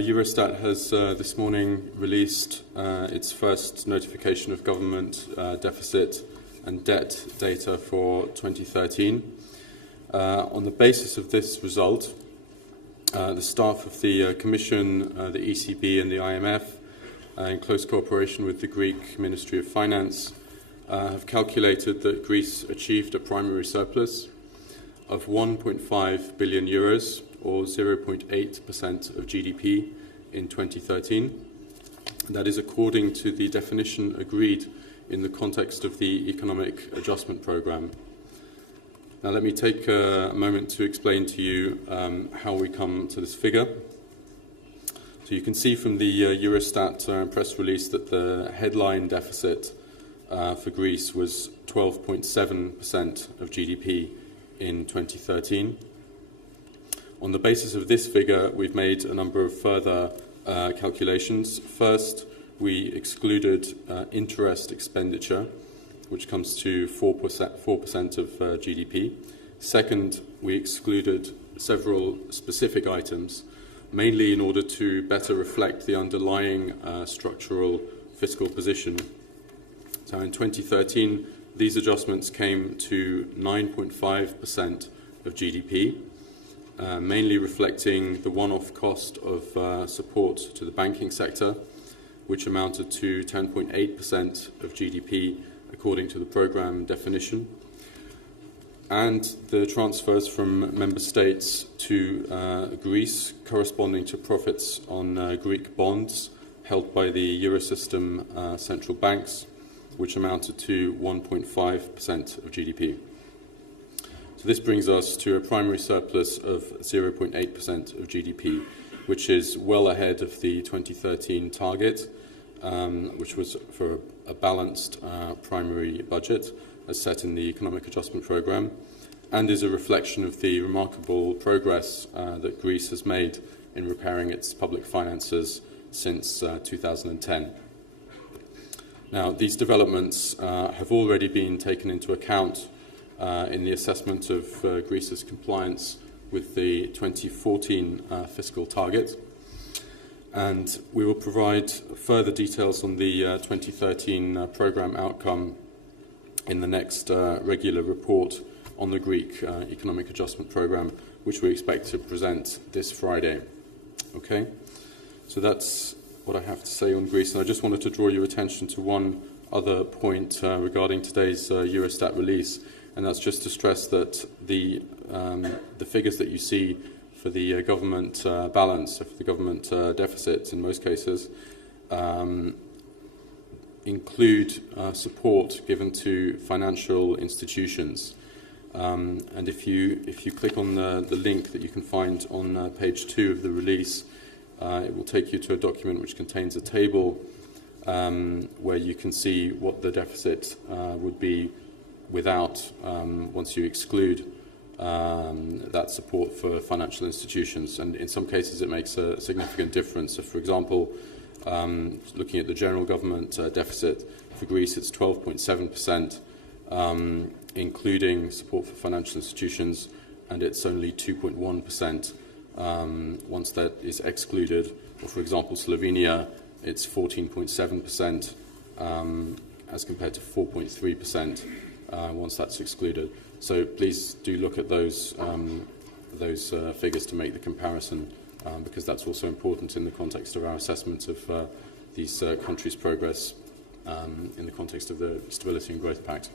Eurostat has this morning released its first notification of government deficit and debt data for 2013. On the basis of this result, the staff of the Commission, the ECB and the IMF, in close cooperation with the Greek Ministry of Finance, have calculated that Greece achieved a primary surplus of 1.5 billion euros, or 0.8% of GDP in 2013. That is according to the definition agreed in the context of the Economic Adjustment Programme. Now let me take a moment to explain to you how we come to this figure. So you can see from the Eurostat press release that the headline deficit for Greece was 12.7% of GDP in 2013. On the basis of this figure, we've made a number of further calculations. First, we excluded interest expenditure, which comes to 4% of GDP. Second, we excluded several specific items, mainly in order to better reflect the underlying structural fiscal position. So in 2013, these adjustments came to 9.5% of GDP. Mainly reflecting the one-off cost of support to the banking sector, which amounted to 10.8% of GDP according to the programme definition, and the transfers from member states to Greece corresponding to profits on Greek bonds held by the Eurosystem central banks, which amounted to 1.5% of GDP. So this brings us to a primary surplus of 0.8% of GDP, which is well ahead of the 2013 target, which was for a balanced primary budget as set in the Economic Adjustment Programme, and is a reflection of the remarkable progress that Greece has made in repairing its public finances since 2010. Now, these developments have already been taken into account in the assessment of Greece's compliance with the 2014 fiscal target. And we will provide further details on the 2013 programme outcome in the next regular report on the Greek Economic Adjustment Programme, which we expect to present this Friday. Okay? So that's what I have to say on Greece. And I just wanted to draw your attention to one other point regarding today's Eurostat release. And that's just to stress that the figures that you see for the government balance, for the government deficits in most cases, include support given to financial institutions. And if you click on the link that you can find on page 2 of the release, it will take you to a document which contains a table where you can see what the deficit would be without, once you exclude that support for financial institutions. And in some cases it makes a significant difference. So for example, looking at the general government deficit for Greece, it's 12.7%, including support for financial institutions, and it's only 2.1% once that is excluded. Or for example, Slovenia, it's 14.7% as compared to 4.3%. Once that's excluded. So please do look at those figures to make the comparison, because that's also important in the context of our assessment of these countries' progress in the context of the Stability and Growth Pact.